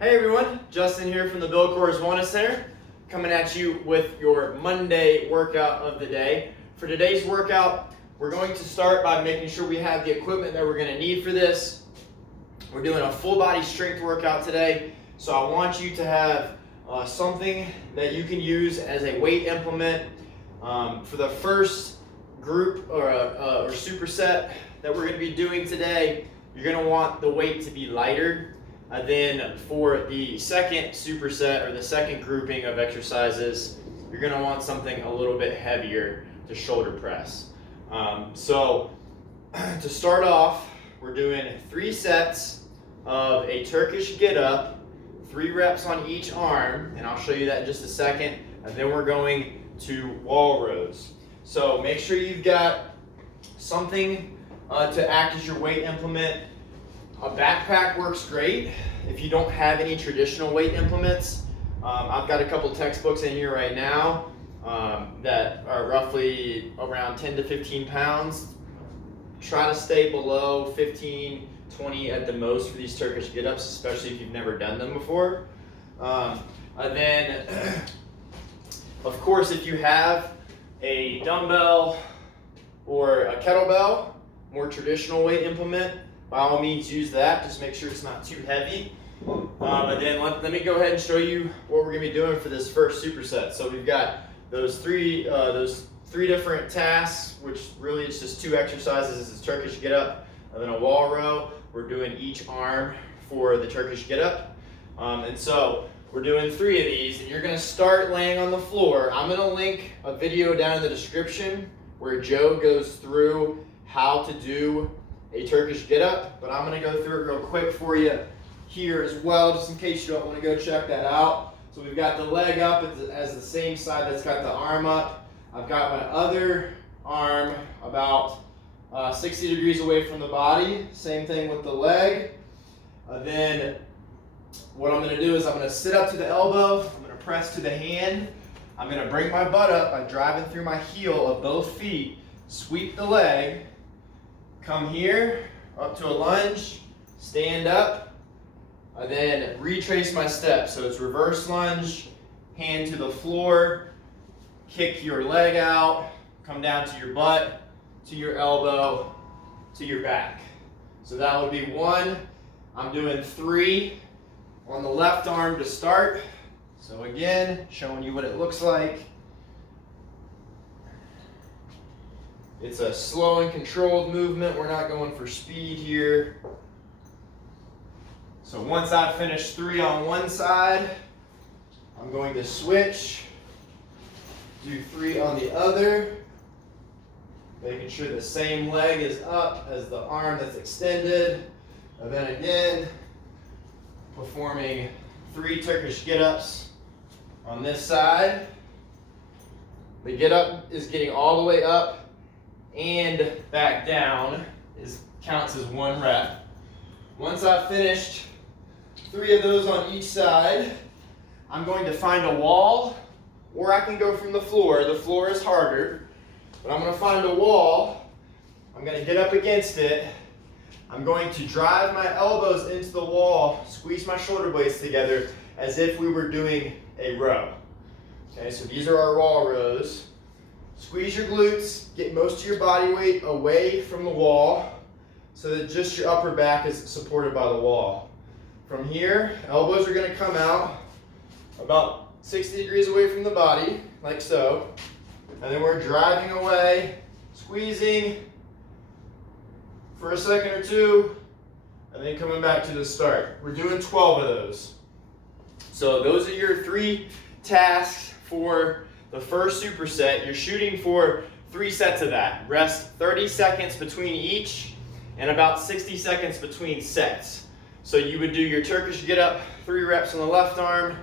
Hey everyone, Justin here from the Bill Coors Wellness Center, coming at you with your Monday workout of the day. For today's workout, we're going to start by making sure we have the equipment that we're going to need for this. We're doing a full body strength workout today, so I want you to have something that you can use as a weight implement. For the first group or superset that we're going to be doing today, you're going to want the weight to be lighter. Then for the second superset or the second grouping of exercises, you're going to want something a little bit heavier to shoulder press. So to start off, we're doing 3 sets of a Turkish Get Up, 3 reps on each arm, and I'll show you that in just a second. And then we're going to wall rows. So make sure you've got something to act as your weight implement. A backpack works great if you don't have any traditional weight implements. I've got a couple textbooks in here right now that are roughly around 10 to 15 pounds. Try to stay below 15, 20 at the most for these Turkish get-ups, especially if you've never done them before. And then, of course, if you have a dumbbell or a kettlebell, more traditional weight implement, by all means use that. Just make sure it's not too heavy. And then let me go ahead and show you what we're going to be doing for this first superset. So we've got those three different tasks, which really it's just 2 exercises. This is Turkish Get Up and then a wall row. We're doing each arm for the Turkish Get Up. And so we're doing 3 of these, and you're going to start laying on the floor. I'm going to link a video down in the description where Joe goes through how to do a Turkish Get Up, but I'm going to go through it real quick for you here as well, just in case you don't want to go check that out. So we've got the leg up as the same side that's got the arm up. I've got my other arm about 60 degrees away from the body. Same thing with the leg. Then what I'm going to do is I'm going to sit up to the elbow. I'm going to press to the hand. I'm going to bring my butt up by driving through my heel of both feet. Sweep the leg. Come here, up to a lunge, stand up, and then retrace my steps. So it's reverse lunge, hand to the floor, kick your leg out, come down to your butt, to your elbow, to your back. So that would be 1. I'm doing 3 on the left arm to start. So again, showing you what it looks like. It's a slow and controlled movement. We're not going for speed here. So once I've finished 3 on one side, I'm going to switch, do 3 on the other, making sure the same leg is up as the arm that's extended. And then again, performing 3 Turkish get-ups on this side. The get-up is getting all the way up and back down, counts as 1 rep. Once I've finished 3 of those on each side, I'm going to find a wall, or I can go from the floor. The floor is harder, but I'm going to find a wall. I'm going to get up against it. I'm going to drive my elbows into the wall, squeeze my shoulder blades together as if we were doing a row. Okay, so these are our wall rows. Squeeze your glutes, get most of your body weight away from the wall so that just your upper back is supported by the wall. From here, elbows are going to come out about 60 degrees away from the body, like so. And then we're driving away, squeezing for a second or 2, and then coming back to the start. We're doing 12 of those. So those are your 3 tasks for the first superset. You're shooting for 3 sets of that. Rest 30 seconds between each and about 60 seconds between sets. So you would do your Turkish Get Up, 3 reps on the left arm,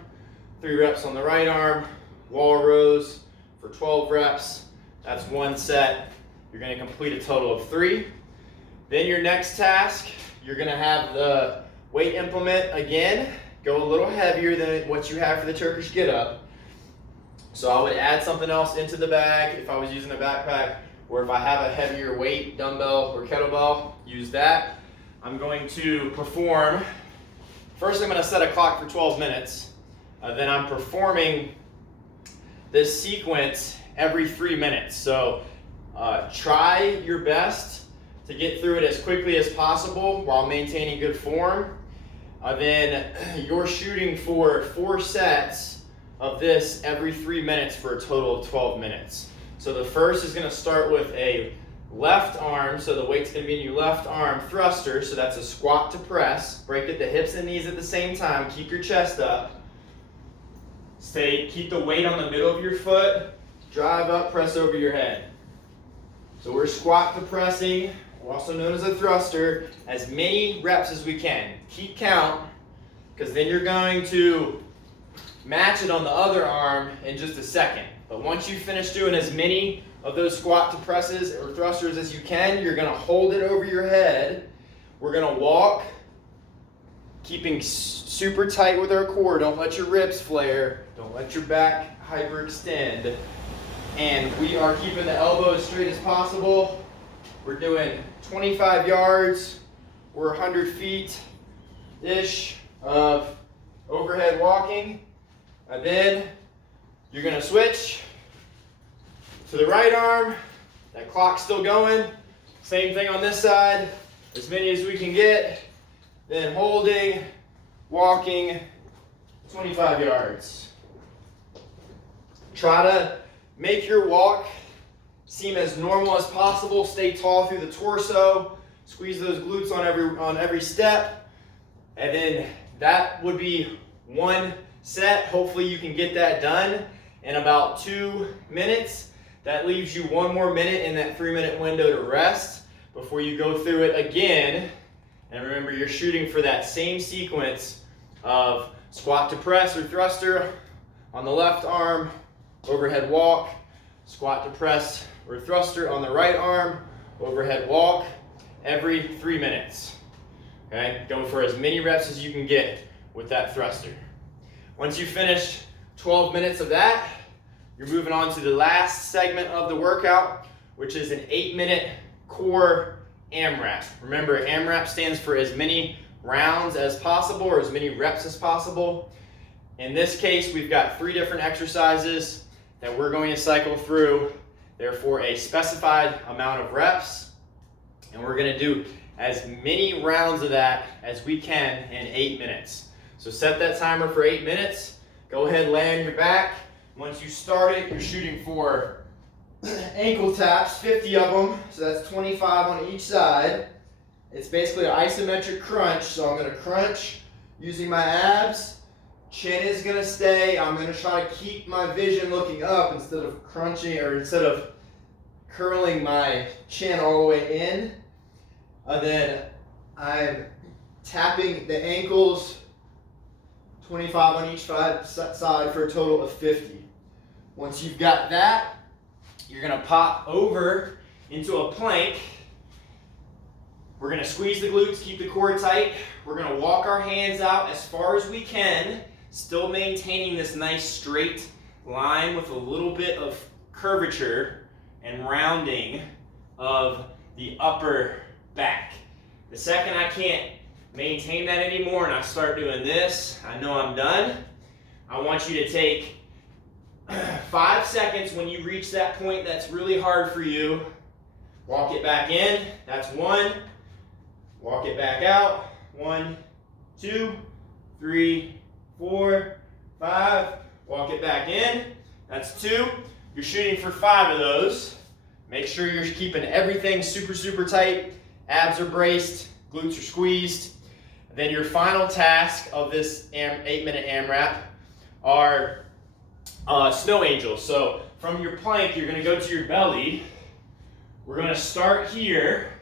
3 reps on the right arm, wall rows for 12 reps. That's 1 set. You're going to complete a total of 3. Then your next task, you're going to have the weight implement again, go a little heavier than what you have for the Turkish Get Up. So I would add something else into the bag if I was using a backpack, or if I have a heavier weight, dumbbell or kettlebell, use that. I'm going to perform first I'm going to set a clock for 12 minutes. Then I'm performing this sequence every 3 minutes. So try your best to get through it as quickly as possible while maintaining good form. Then you're shooting for 4 sets of this every 3 minutes for a total of 12 minutes. So the first is going to start with a left arm, so the weight's going to be in your left arm thruster, so that's a squat to press. Break at the hips and knees at the same time. Keep your chest up. Keep the weight on the middle of your foot. Drive up, press over your head. So we're squat to pressing, also known as a thruster, as many reps as we can. Keep count, because then you're going to match it on the other arm in just a second. But once you finish doing as many of those squat to presses or thrusters as you can, you're going to hold it over your head. We're going to walk, keeping super tight with our core. Don't let your ribs flare. Don't let your back hyperextend. And we are keeping the elbow as straight as possible. We're doing 25 yards. We're 100 feet-ish of overhead walking. And then you're going to switch to the right arm. That clock's still going. Same thing on this side. As many as we can get. Then holding, walking, 25 yards. Try to make your walk seem as normal as possible. Stay tall through the torso. Squeeze those glutes on every step. And then that would be 1 set. Hopefully you can get that done in about 2 minutes. That leaves you 1 more minute in that 3-minute window to rest before you go through it again. And remember, you're shooting for that same sequence of squat to press or thruster on the left arm, overhead walk, squat to press or thruster on the right arm, overhead walk, every 3 minutes. Okay, go for as many reps as you can get with that thruster. Once you finish 12 minutes of that, you're moving on to the last segment of the workout, which is an 8-minute core AMRAP. Remember, AMRAP stands for as many rounds as possible or as many reps as possible. In this case, we've got 3 different exercises that we're going to cycle through. They're for a specified amount of reps, and we're going to do as many rounds of that as we can in 8 minutes. So set that timer for 8 minutes. Go ahead, lay on your back. Once you start it, you're shooting for ankle taps, 50 of them, so that's 25 on each side. It's basically an isometric crunch, so I'm going to crunch using my abs. Chin is going to stay. I'm going to try to keep my vision looking up instead of crunching or instead of curling my chin all the way in. And then I'm tapping the ankles, 25 on each side for a total of 50. Once you've got that, you're going to pop over into a plank. We're going to squeeze the glutes, keep the core tight. We're going to walk our hands out as far as we can, still maintaining this nice straight line with a little bit of curvature and rounding of the upper back. The second I can't maintain that anymore and I start doing this, I know I'm done. I want you to take 5 seconds when you reach that point that's really hard for you. Walk it back in. That's 1. Walk it back out. 1, 2, 3, 4, 5. Walk it back in. That's 2. You're shooting for 5 of those. Make sure you're keeping everything super, super tight. Abs are braced. Glutes are squeezed. Then your final task of this 8-minute AMRAP are snow angels. So from your plank, you're going to go to your belly. We're going to start here.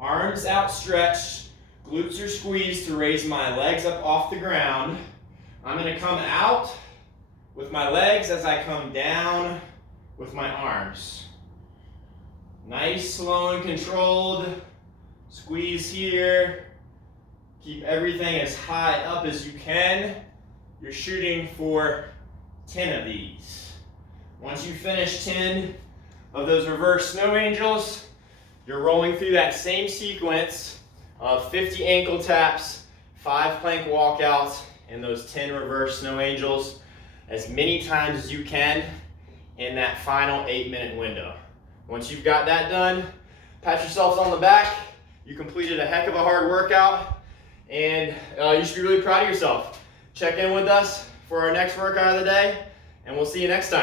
Arms outstretched. Glutes are squeezed to raise my legs up off the ground. I'm going to come out with my legs as I come down with my arms. Nice, slow, and controlled. Squeeze here. Keep everything as high up as you can. You're shooting for 10 of these. Once you finish 10 of those reverse snow angels, you're rolling through that same sequence of 50 ankle taps, 5 plank walkouts and those 10 reverse snow angels as many times as you can in that final 8-minute window. Once you've got that done, pat yourselves on the back. You completed a heck of a hard workout, and you should be really proud of yourself. Check in with us for our next workout of the day, and we'll see you next time.